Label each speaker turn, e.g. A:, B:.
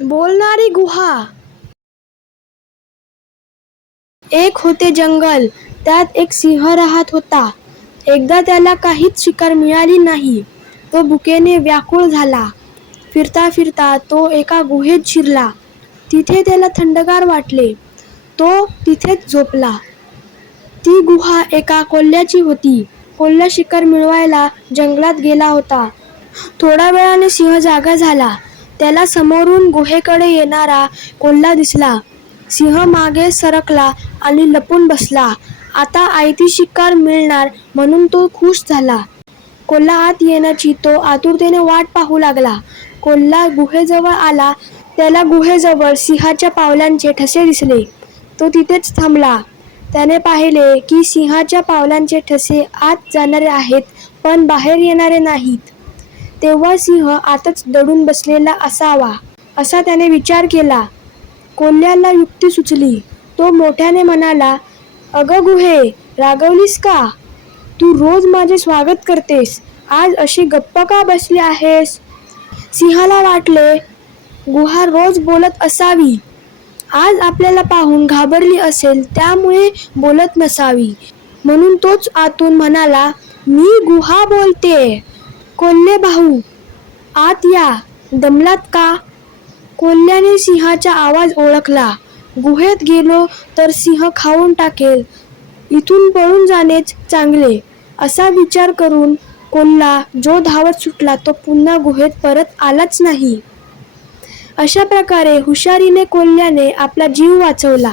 A: बोलणारी गुहा. एक होते जंगल त्यात एक सिंह राहत होता. एकदा त्याला काहीच शिकार मिळाली नाही. तो भुकेने व्याकुळ झाला. फिरता फिरता तो एका गुहेत शिरला. तिथे त्याला थंडगार वाटले. तो तिथेच झोपला. ती गुहा एका कोल्ह्याची होती. कोल्हा शिकार मिळवायला जंगलात गेला होता. थोड्या वेळाने सिंह जागा झाला. त्याला समोरून गुहेकडे येणारा कोल्हा दिसला. सिंह मागे सरकला आणि लपून बसला. आता आयती शिकार मिळणार म्हणून तो खुश झाला. कोल्हा आत येण्याची तो आतुरतेने वाट पाहू लागला. कोल्हा गुहेजवळ आला. त्याला गुहेजवळ सिंहाच्या पावलांचे ठसे दिसले. तो तिथेच थांबला. त्याने पाहिले की सिंहाच्या पावलांचे ठसे आत जाणारे आहेत पण बाहेर येणारे नाहीत. तेव्हा सिंह आतच दडून बसलेला असावा असा त्याने विचार केला. कोल्ह्याला युक्ती सुचली. तो मोठ्याने म्हणाला अगं गुहे रागवलीस का? तू रोज माझे स्वागत करतेस. आज अशी गप्प का बसली आहेस? सिंहाला वाटले गुहा रोज बोलत असावी. आज आपल्याला पाहून घाबरली असेल त्यामुळे बोलत नसावी. म्हणून तोच आतून म्हणाला मी गुहा बोलते. कोल्हे भाऊ आत या. दमलात का? कोल्ह्याने सिंहाचा आवाज ओळखला. गुहेत गेलो तर सिंह खाऊन टाकेल. इथून पळून जाणेच चांगले. असा विचार करून कोल्हा जो धावत सुटला तो पुन्हा गुहेत परत आलाच नाही. अशा प्रकारे हुशारीने कोल्ह्याने आपला जीव वाचवला.